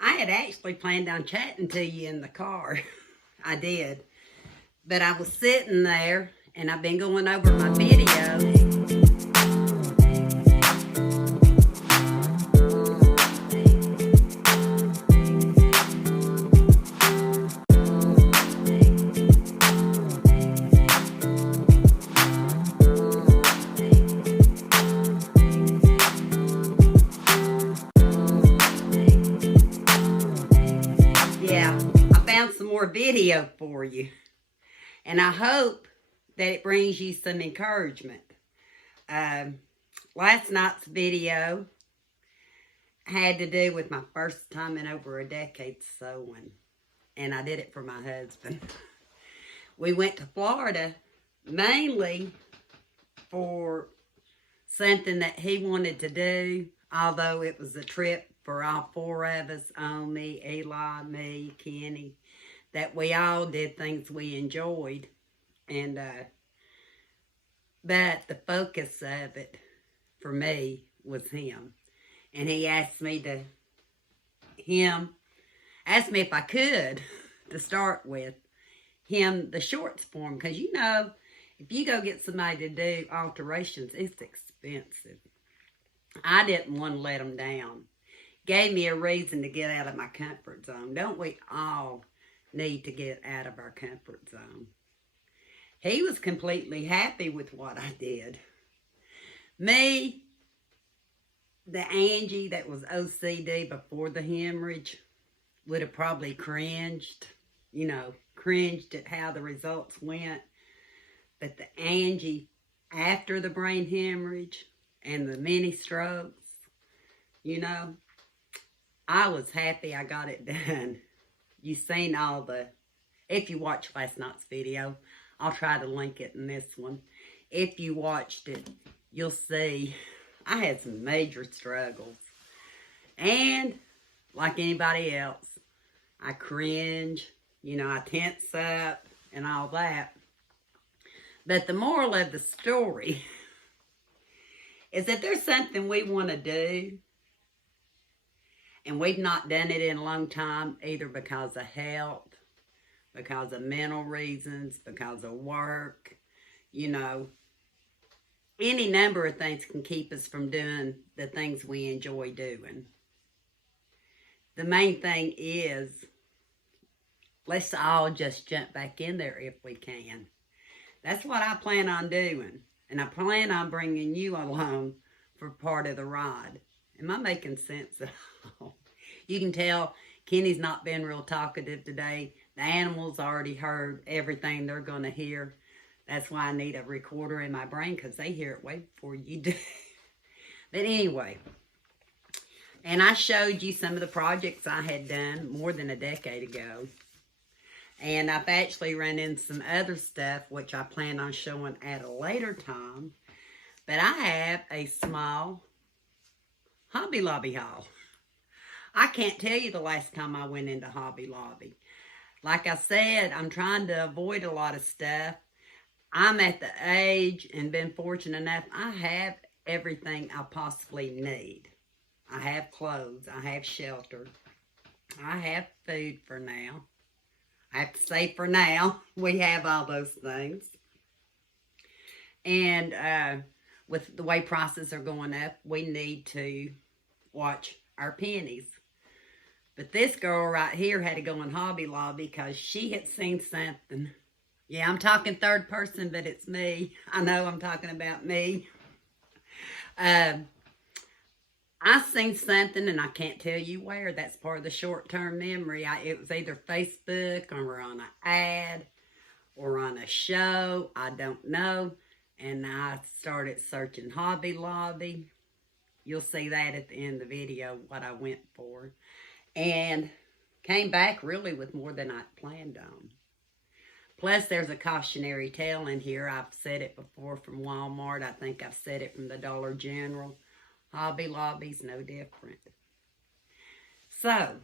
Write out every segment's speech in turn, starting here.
I had actually planned on chatting to you in the car. I did. But I was sitting there and I've been going over my video. Yeah, I found some more video for you. And I hope that it brings you some encouragement. Last night's video had to do with my first time in over a decade sewing. And I did it for my husband. We went to Florida mainly for something that he wanted to do, although it was a trip for all four of us, me, Eli, me, Kenny, that we all did things we enjoyed. And but the focus of it for me was him. And he asked me if I could, to start with, him the shorts for him. Because, you know, if you go get somebody to do alterations, it's expensive. I didn't want to let him down. Gave me a reason to get out of my comfort zone. Don't we all need to get out of our comfort zone? He was completely happy with what I did. Me, the Angie that was OCD before the hemorrhage, would have probably cringed at how the results went. But the Angie after the brain hemorrhage and the mini strokes, I was happy I got it done. You've seen if you watched last night's video, I'll try to link it in this one. If you watched it, you'll see I had some major struggles. And like anybody else, I cringe, I tense up and all that. But the moral of the story is that there's something we want to do, and we've not done it in a long time, either because of health, because of mental reasons, because of work, any number of things can keep us from doing the things we enjoy doing. The main thing is, let's all just jump back in there if we can. That's what I plan on doing. And I plan on bringing you along for part of the ride. Am I making sense at all? You can tell Kenny's not been real talkative today. The animals already heard everything they're going to hear. That's why I need a recorder in my brain, because they hear it way before you do. But anyway, and I showed you some of the projects I had done more than a decade ago. And I've actually run in some other stuff, which I plan on showing at a later time. But I have a small Hobby Lobby haul. I can't tell you the last time I went into Hobby Lobby. Like I said, I'm trying to avoid a lot of stuff. I'm at the age and been fortunate enough, I have everything I possibly need. I have clothes. I have shelter. I have food for now. I have to say for now, we have all those things. And with the way prices are going up, we need to watch our pennies. But this girl right here had to go in Hobby Lobby because she had seen something. Yeah, I'm talking third person, but it's me. I know I'm talking about me. I seen something, and I can't tell you where. That's part of the short-term memory. It was either Facebook or on an ad or on a show. I don't know. And I started searching Hobby Lobby. You'll see that at the end of the video, what I went for. And came back really with more than I planned on. Plus, there's a cautionary tale in here. I've said it before from Walmart. I think I've said it from the Dollar General. Hobby Lobby's no different. So,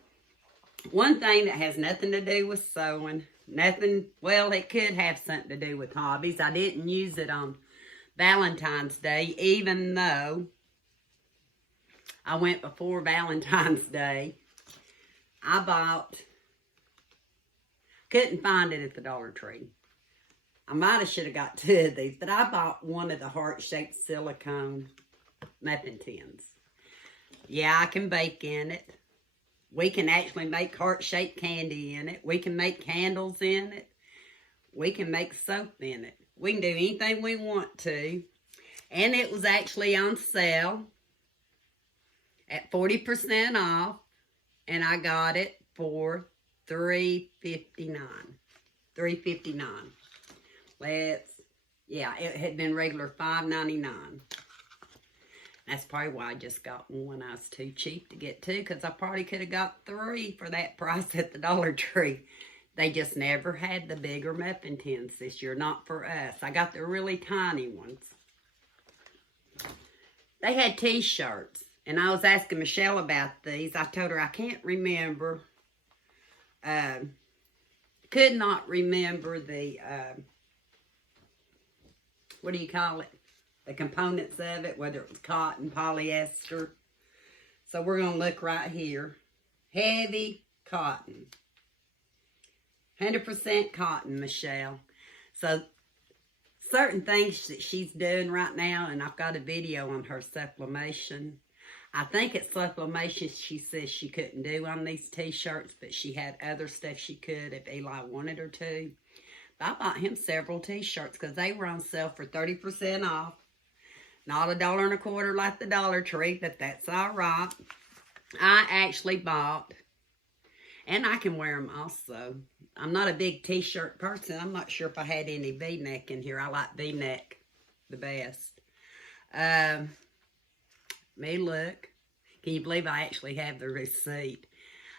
one thing that has nothing to do with sewing, it could have something to do with hobbies. I didn't use it on Valentine's Day, even though I went before Valentine's Day. I bought, couldn't find it at the Dollar Tree. I might have should have got 2 of these, but I bought one of the heart-shaped silicone muffin tins. Yeah, I can bake in it. We can actually make heart-shaped candy in it. We can make candles in it. We can make soap in it. We can do anything we want to. And it was actually on sale at 40% off. And I got it for $3.59. $3.59. Yeah, it had been regular $5.99. That's probably why I just got one. I was too cheap to get 2, because I probably could have got 3 for that price at the Dollar Tree. They just never had the bigger muffin tins this year, not for us. I got the really tiny ones. They had t-shirts, and I was asking Michelle about these. I told her I can't remember, could not remember the, what do you call it? The components of it, whether it was cotton, polyester. So we're going to look right here. Heavy cotton. 100% cotton, Michelle. So certain things that she's doing right now, and I've got a video on her sublimation. I think it's sublimation she says she couldn't do on these t-shirts, but she had other stuff she could if Eli wanted her to. But I bought him several t-shirts because they were on sale for 30% off. Not $1.25 like the Dollar Tree, but that's all right. I actually bought, and I can wear them also. I'm not a big t-shirt person. I'm not sure if I had any V-neck in here. I like V-neck the best. Me look. Can you believe I actually have the receipt?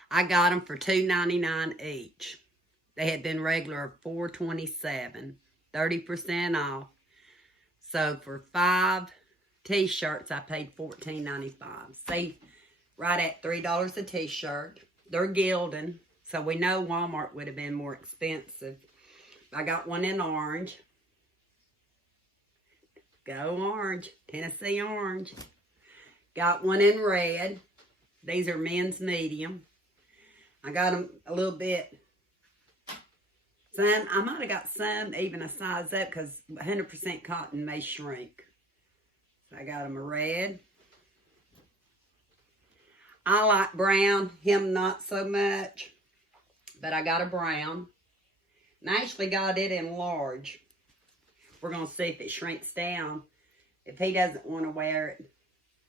I got them for $2.99 each. They had been regular $4.27, 30% off. So for 5 t-shirts, I paid $14.95. See, right at $3 a t-shirt. They're Gildan, so we know Walmart would have been more expensive. I got one in orange. Go orange. Tennessee orange. Got one in red. These are men's medium. I got them a little bit. Some, I might have got some even a size up because 100% cotton may shrink. So I got them a red. I like brown, him not so much. But I got a brown. And I actually got it in large. We're going to see if it shrinks down. If he doesn't want to wear it,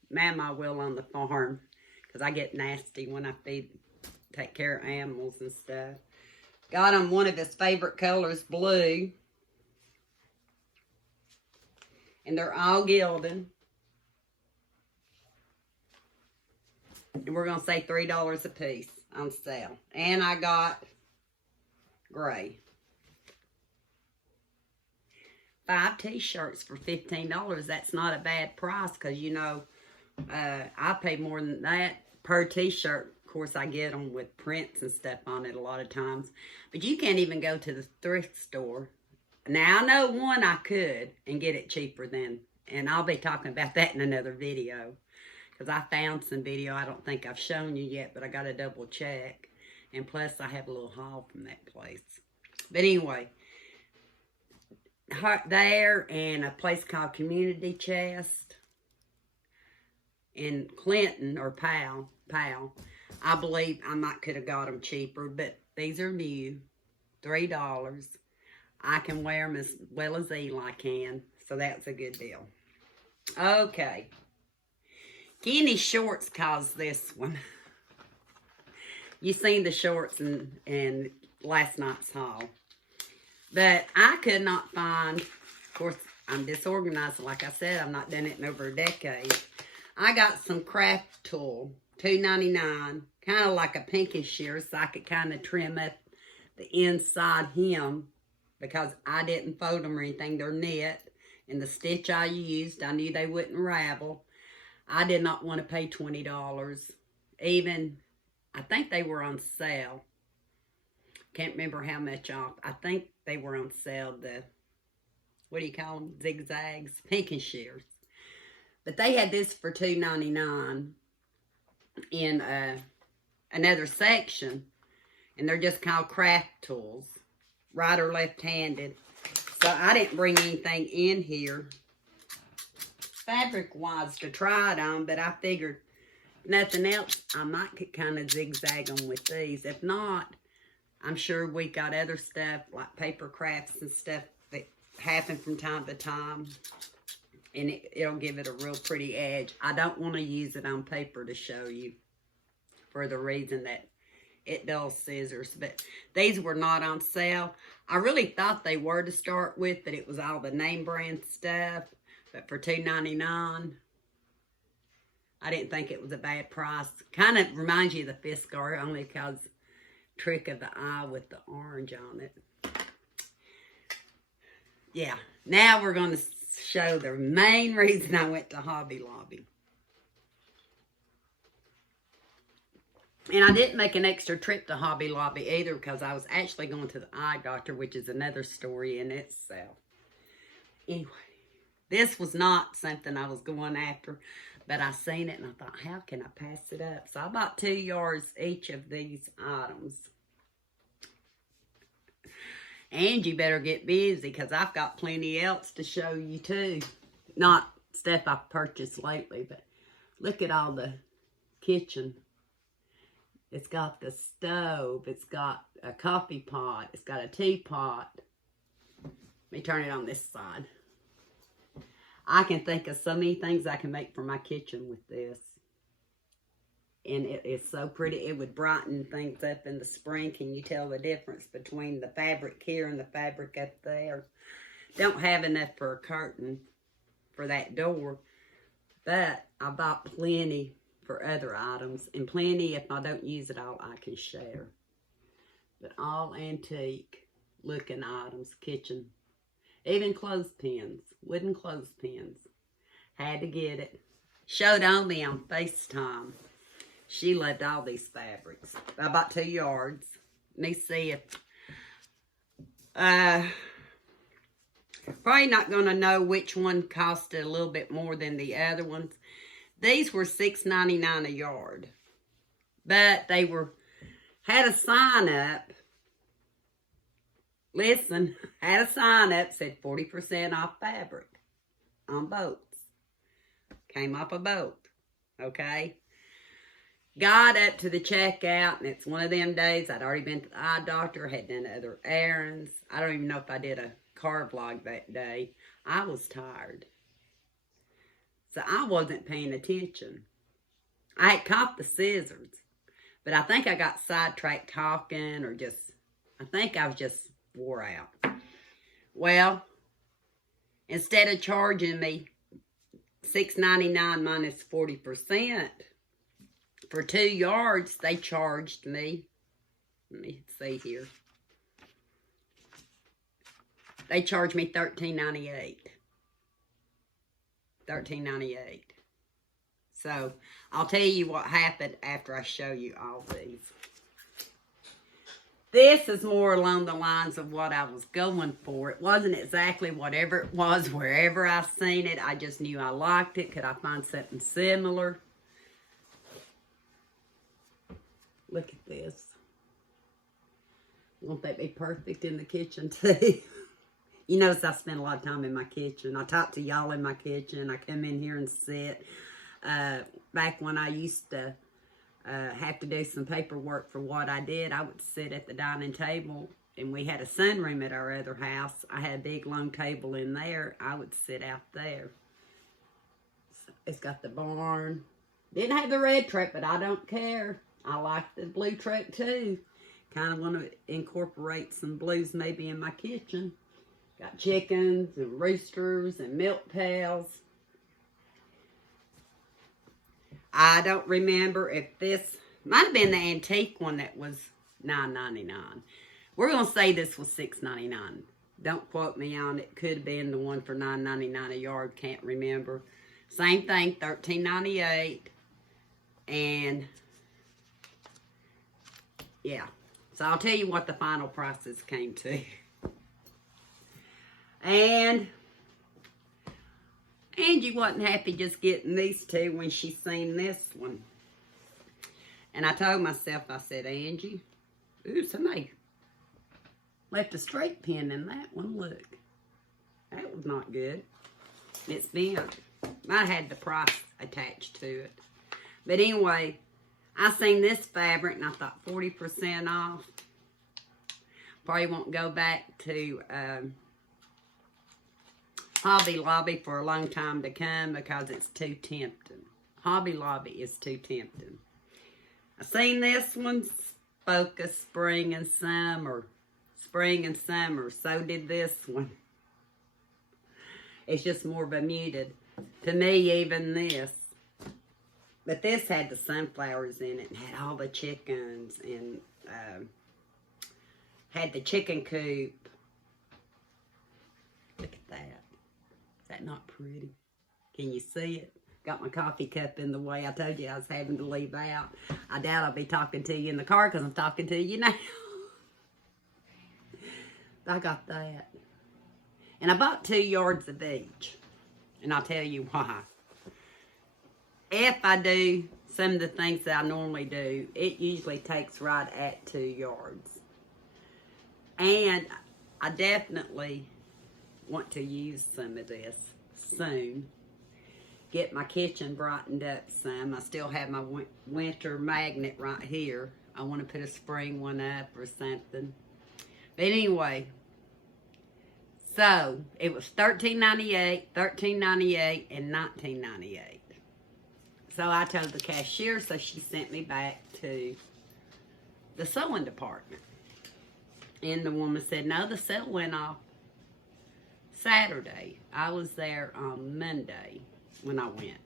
Mama will on the farm. Because I get nasty when I take care of animals and stuff. Got him one of his favorite colors, blue. And they're all Gildan. And we're going to say $3 a piece on sale. And I got gray. 5 t-shirts for $15. That's not a bad price because, you know, I pay more than that per t-shirt. Of course, I get them with prints and stuff on it a lot of times. But you can't even go to the thrift store. Now, I know one I could and get it cheaper than. And I'll be talking about that in another video. Because I found some video I don't think I've shown you yet. But I got to double check. And plus, I have a little haul from that place. But anyway. There and a place called Community Chest. In Clinton or Powell. I believe I might could have got them cheaper, but these are new. $3. I can wear them as well as Eli can, so that's a good deal. Okay. Kenny Shorts caused this one. You seen the shorts in last night's haul. But I could not find, of course, I'm disorganized. Like I said, I've not done it in over a decade. I got some craft tool, $2.99, kind of like a pinkish shear, so I could kind of trim up the inside hem because I didn't fold them or anything. They're knit, and the stitch I used, I knew they wouldn't ravel. I did not want to pay $20. Even, I think they were on sale. Can't remember how much off. I think they were on sale, the, what do you call them? Zigzags, pinkish shears. But they had this for $2.99 in another section, and they're just called craft tools, right or left-handed. So I didn't bring anything in here fabric-wise to try it on, but I figured nothing else, I might could kind of zigzag them with these. If not, I'm sure we got other stuff like paper crafts and stuff that happen from time to time, and it'll give it a real pretty edge. I don't want to use it on paper to show you for the reason that it dulls scissors, but these were not on sale. I really thought they were to start with, but it was all the name brand stuff. But for $2.99, I didn't think it was a bad price. Kind of reminds you of the Fiskars, only because trick of the eye with the orange on it. Yeah, now we're going to show the main reason I went to Hobby Lobby. And I didn't make an extra trip to Hobby Lobby either, because I was actually going to the eye doctor, which is another story in itself. Anyway, this was not something I was going after, but I seen it and I thought, how can I pass it up? So I bought 2 yards each of these items. And you better get busy, because I've got plenty else to show you too. Not stuff I've purchased lately, but look at all the kitchen. It's got the stove. It's got a coffee pot. It's got a teapot. Let me turn it on this side. I can think of so many things I can make for my kitchen with this. And it is so pretty. It would brighten things up in the spring. Can you tell the difference between the fabric here and the fabric up there? Don't have enough for a curtain for that door. But I bought plenty for other items. And plenty, if I don't use it all, I can share. But all antique looking items. Kitchen. Even clothespins. Wooden clothespins. Had to get it. Showed on me on FaceTime. She loved all these fabrics. I bought 2 yards. Let me see if... probably not going to know which one costed a little bit more than the other ones. These were $6.99 a yard. But they had a sign up. Listen, had a sign up, said 40% off fabric on boats. Came off a boat. Okay? Got up to the checkout, and it's one of them days. I'd already been to the eye doctor, had done other errands. I don't even know if I did a car vlog that day. I was tired. So I wasn't paying attention. I had caught the scissors, but I think I got sidetracked talking, or I think I was just wore out. Well, instead of charging me $6.99 minus 40%, for 2 yards, they charged me, let me see here. They charged me $13.98. $13.98. So, I'll tell you what happened after I show you all these. This is more along the lines of what I was going for. It wasn't exactly whatever it was, wherever I seen it. I just knew I liked it. Could I find something similar? Look at this. Won't that be perfect in the kitchen too? You notice I spend a lot of time in my kitchen. I talk to y'all in my kitchen. I come in here and sit. Back when I used to have to do some paperwork for what I did, I would sit at the dining table, and we had a sunroom at our other house. I had a big long table in there. I would sit out there. So it's got the barn. Didn't have the red truck, but I don't care. I like the blue truck too. Kind of want to incorporate some blues maybe in my kitchen. Got chickens and roosters and milk pails. I don't remember if this might have been the antique one that was $9.99. We're going to say this was $6.99. Don't quote me on it. Could have been the one for $9.99 a yard. Can't remember. Same thing, $13.98. And yeah. So I'll tell you what the final prices came to. And Angie wasn't happy just getting these two when she seen this one. And I told myself, I said, Angie, ooh, somebody left a straight pin in that one. Look, that was not good. It's bent. I had the price attached to it. But anyway, I seen this fabric and I thought 40% off. Probably won't go back to Hobby Lobby for a long time to come because it's too tempting. Hobby Lobby is too tempting. I seen this one, Focus Spring and Summer. Spring and Summer. So did this one. It's just more of a muted. To me, even this. But this had the sunflowers in it and had all the chickens and had the chicken coop. Look at that. Is that not pretty? Can you see it? Got my coffee cup in the way. I told you I was having to leave out. I doubt I'll be talking to you in the car because I'm talking to you now. I got that. And I bought 2 yards of each. And I'll tell you why. If I do some of the things that I normally do, it usually takes right at 2 yards. And I definitely want to use some of this soon. Get my kitchen brightened up some. I still have my winter magnet right here. I want to put a spring one up or something. But anyway, so it was $13.98, $13.98, and $19.98. So I told the cashier, so she sent me back to the sewing department. And the woman said, no, the sale went off Saturday. I was there on Monday when I went.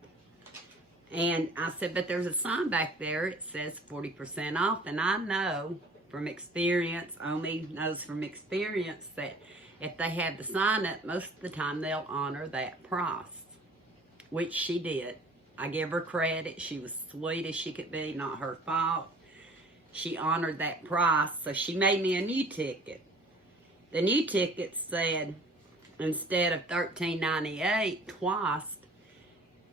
And I said, but there's a sign back there. It says 40% off. And I know from experience, Omi knows from experience that if they have the sign up, most of the time they'll honor that price, which she did. I give her credit. She was sweet as she could be, not her fault. She honored that price, so she made me a new ticket. The new ticket said, instead of $13.98 twice,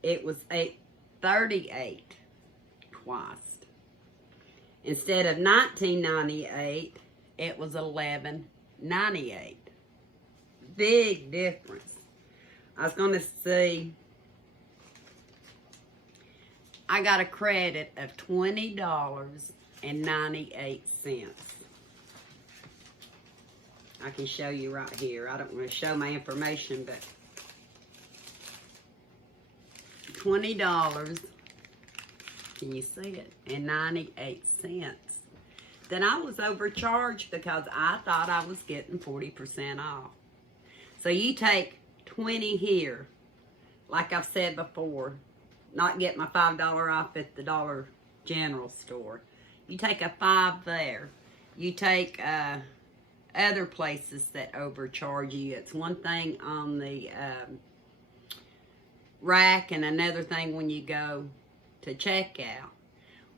it was $8.38 twice. Instead of $19.98, it was $11.98. Big difference. I was going to see, I got a credit of $20.98. I can show you right here. I don't want to show my information, but $20, can you see it? And 98 cents. Then I was overcharged because I thought I was getting 40% off. So you take 20 here, like I've said before, not get my $5 off at the Dollar General store. You take a 5 there. You take other places that overcharge you. It's one thing on the rack and another thing when you go to checkout.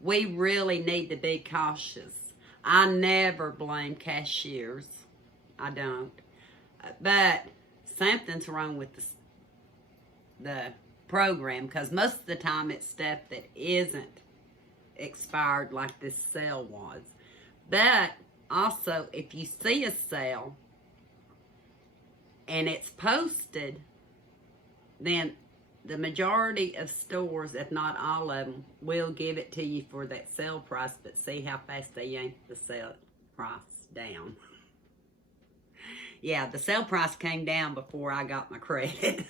We really need to be cautious. I never blame cashiers. I don't. But something's wrong with the program, because most of the time it's stuff that isn't expired like this sale was. But also, if you see a sale and it's posted, then the majority of stores, if not all of them, will give it to you for that sale price, but see how fast they yank the sale price down. Yeah, the sale price came down before I got my credit.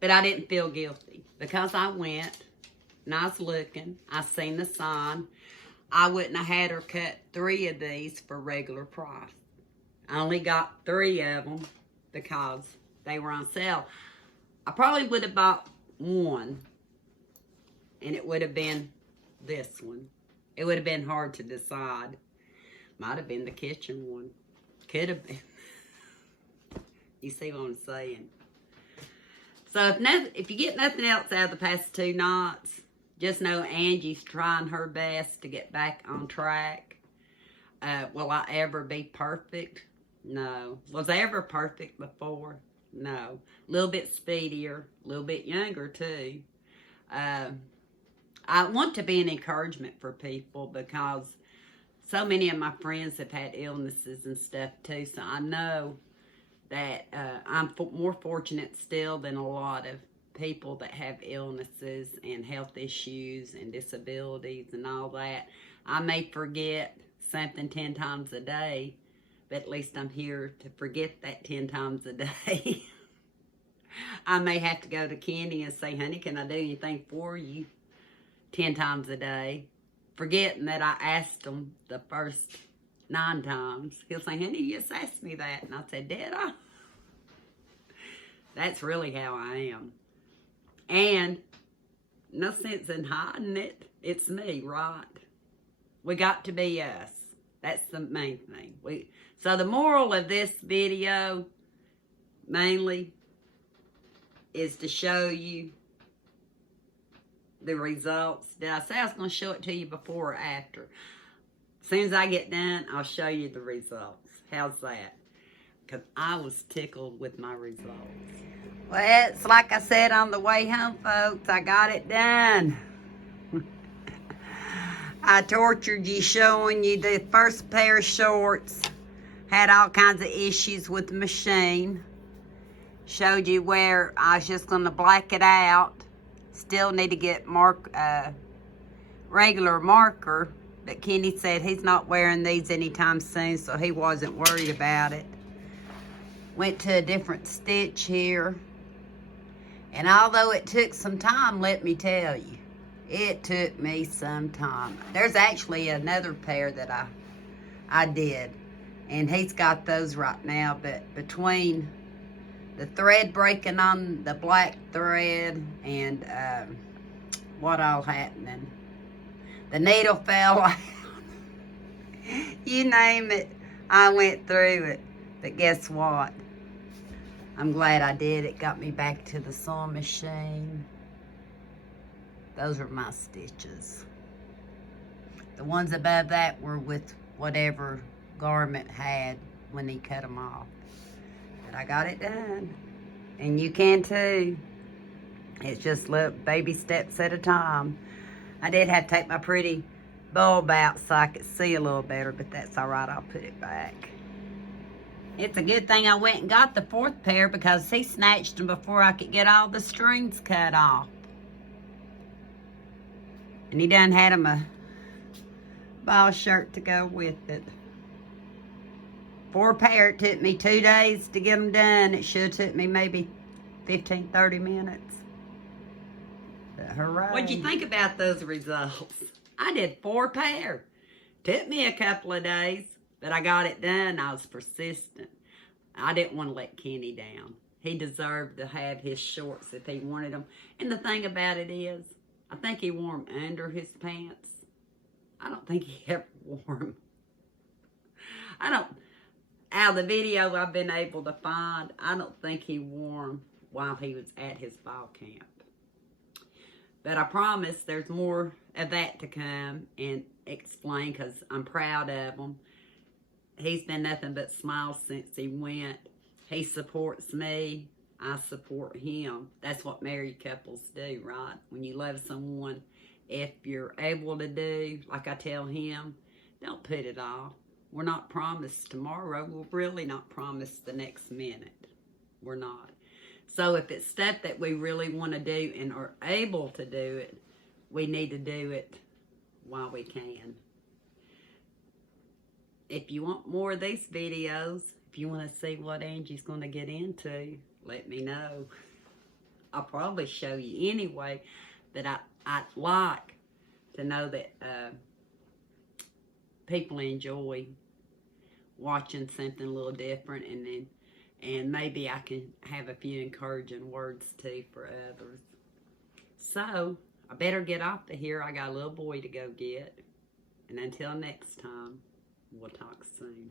But I didn't feel guilty because I went and I was looking. I seen the sign. I wouldn't have had her cut 3 of these for regular price. I only got 3 of them because they were on sale. I probably would have bought 1, and it would have been this one. It would have been hard to decide. Might have been the kitchen one. Could have been. You see what I'm saying? So if you get nothing else out of the past 2 knots, just know Angie's trying her best to get back on track. Will I ever be perfect? No. Was I ever perfect before? No. A little bit speedier, a little bit younger too. I I want to be an encouragement for people because so many of my friends have had illnesses and stuff too. So I know that I'm more fortunate still than a lot of people that have illnesses and health issues and disabilities and all that. I may forget something 10 times a day, but at least I'm here to forget that 10 times a day. I may have to go to Kenny and say, honey, can I do anything for you 10 times a day? Forgetting that I asked him the first 9 times. He'll say, honey, you just asked me that. And I said, did I? That's really how I am. And no sense in hiding it. It's me, right? We got to be us. That's the main thing. So the moral of this video, mainly, is to show you the results. Did I say I was going to show it to you before or after? As soon as I get done, I'll show you the results. How's that? Because I was tickled with my results. Well, it's like I said on the way home, folks. I got it done. I tortured you showing you the first pair of shorts. Had all kinds of issues with the machine. Showed you where I was just going to black it out. Still need to get regular marker. But Kenny said he's not wearing these anytime soon, so he wasn't worried about it. Went to a different stitch here. And although it took some time, let me tell you, it took me some time. There's actually another pair that I did. And he's got those right now. But between the thread breaking on the black thread and what all happening, the needle fell out. You name it, I went through it. But guess what? I'm glad I did. It got me back to the sewing machine. Those are my stitches. The ones above that were with whatever garment had when he cut them off. But I got it done. And you can too. It's just baby steps at a time. I did have to take my pretty bulb out so I could see a little better, but that's all right. I'll put it back. It's a good thing I went and got the 4th pair because he snatched them before I could get all the strings cut off. And he done had him a ball shirt to go with it. 4 pair. It took me 2 days to get them done. It should have took me maybe 15, 30 minutes. But hooray. What'd you think about those results? I did 4 pair. Took me a couple of days, but I got it done. I was persistent. I didn't want to let Kenny down. He deserved to have his shorts if he wanted them. And the thing about it is, I think he wore them under his pants. I don't think he ever wore them. Out of the video I've been able to find, I don't think he wore them while he was at his fall camp. But I promise there's more of that to come and explain because I'm proud of him. He's been nothing but smiles since he went. He supports me. I support him. That's what married couples do, right? When you love someone, if you're able to do, like I tell him, don't put it off. We're not promised tomorrow. We're really not promised the next minute. We're not. So if it's stuff that we really want to do and are able to do it, we need to do it while we can. If you want more of these videos, if you want to see what Angie's going to get into, let me know. I'll probably show you anyway, but I'd like to know that people enjoy watching something a little different, and maybe I can have a few encouraging words too for others. So I better get off of here. I got a little boy to go get. And until next time, we'll talk soon.